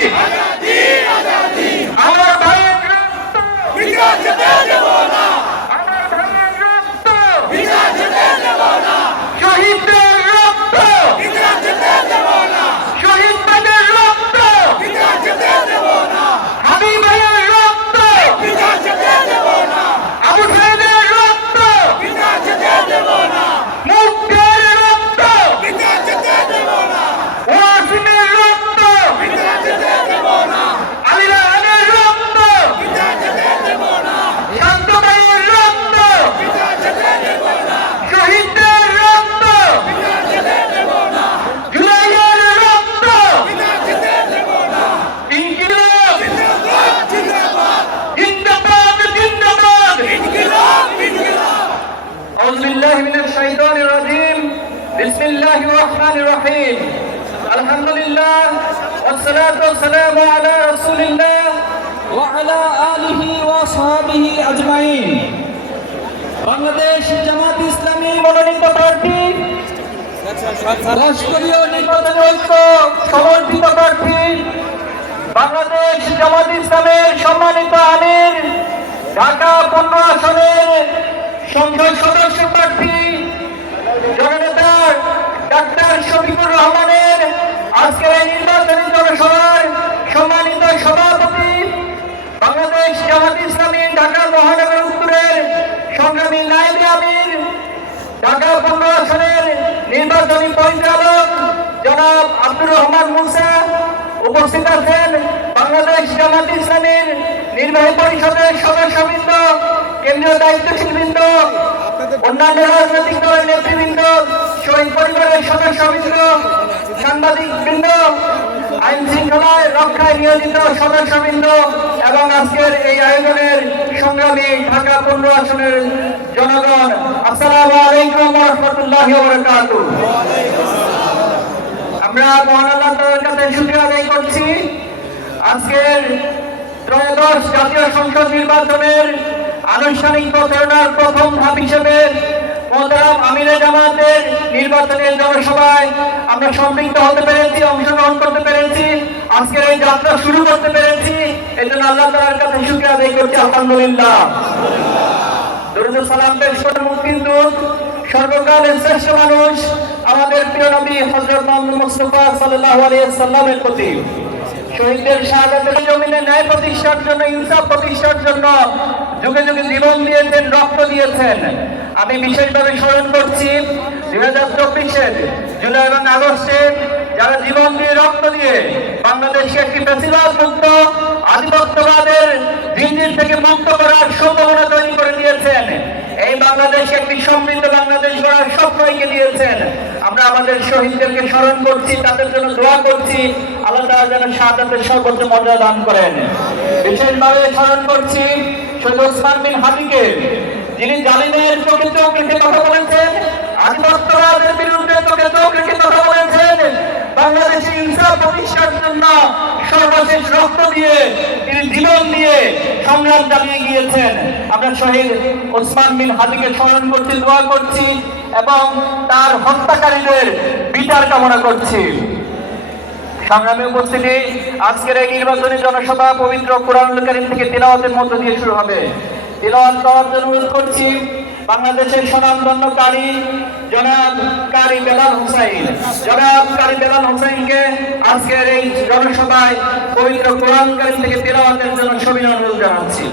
আমার بسم الله الرحمن الرحيم الحمد لله والصلاة والسلام على رسول الله وعلى آله وصحبه أجمعين বাংলাদেশ জামাত ইসলামী মনোনীত প্রার্থী রাষ্ট্রীয় নির্বাচন ঐক্য সমর্থিত প্রার্থী বাংলাদেশ জামাত ইসলামের সম্মানিত আমির ঢাকা পনেরো আসনের সংসদ সদস্য প্রার্থী ডাক্তার শফিকুর রহমানের আজকের এই নির্বাচনী জনসভার সম্মানিত সভাপতি বাংলাদেশ জামাত ইসলামী ঢাকা মহানগর উত্তরের সংগ্রামী নাইবে আমির, ঢাকা পনেরো আসনের নির্বাচনী পরিচালক জনাব আব্দুর রহমান মুসা উপস্থিত আছেন বাংলাদেশ জামাত ইসলামের নির্বাহী পরিষদের সদস্যবৃন্দ কেন্দ্রীয় দায়িত্বশীল বৃন্দ অন্যান্য রাজনৈতিক দলের নেতৃবৃন্দ শহীদ পরিবারের সদস্যবৃন্দ সাংবাদিক বৃন্দ, আইন শৃঙ্খলায় রক্ষায় নিয়োজিত সদস্যবৃন্দ এবং আজকের এই আয়োজনের সংগ্রামী ঢাকা পনেরো আসনের জনগণ, আসসালামু আলাইকুম রহমতুল্লাহ বরকাতুহ। আমরা মহান কাছে শুকরিয়া আদায় করছি। আজকের ত্রয়োদশ জাতীয় সংসদ নির্বাচনের আনুষ্ঠানিক প্রচারণার প্রথম ধাপ হিসেবে শ্রেষ্ঠ মানুষ আমাদের প্রিয় নবী প্রতি। ন্যায় প্রতিষ্ঠার জন্য, ইনসাফ প্রতিষ্ঠার জন্য যুগে যুগে জীবন দিয়েছেন, রক্ত দিয়েছেন। আমি বিশেষভাবে স্মরণ করছি দুই হাজার চব্বিশের জুলাই এবং আগস্টে যারা জীবন দিয়ে, রক্ত দিয়ে বাংলাদেশকে একটি বেশিরভাগ মুক্ত, আধিপত্যবাদের জিঞ্জির থেকে মুক্ত করার সম্ভাবনা তৈরি করে দিয়েছেন। এই বাংলাদেশকে একটি সমৃদ্ধ বাংলাদেশ গড়ার স্বপ্ন এঁকে দিয়েছেন। আমরা আমাদের শহীদদেরকে স্মরণ করছি, তাদের জন্য দোয়া করছি। আল্লাহ যেন শাহাদাতের সর্বোচ্চ মর্যাদা দান করেন। বিশেষভাবে স্মরণ করছি শহীদ ওসমান বিন হাদিকে। যিনি জালিমের চোখে চোখ রেখে কথা বলেছেন আধিপত্যবাদের বিরুদ্ধে চোখে চোখ রেখে কথা বলেছেন, বাংলাদেশে ইনসাফ প্রতিষ্ঠার জন্য সর্বশেষ রক্ত দিয়ে তিনি জীবন দিয়ে সংগ্রাম চালিয়ে গিয়েছেন। আমরা শহীদ ওসমান বিন হাদিকে স্মরণ করছি, দোয়া করছি এবং তার হত্যাকারীদের বিচার কামনা করছি। সংগ্রামে উপস্থিতি, আজকের এই নির্বাচনী জনসভা পবিত্র কোরআনুল কারীম থেকে তিলাওয়াতের মধ্য দিয়ে শুরু হবে। বাংলাদেশের স্বনামধন্য কারি জনাব কারি বেলাল হুসাইন। জনাব কারি বেলাল হুসাইনকে আজকের এই জনসভায় পবিত্র কোরআন কারীম থেকে তেলাওয়াতের জন্য সবিনয় অনুরোধ জানাচ্ছি।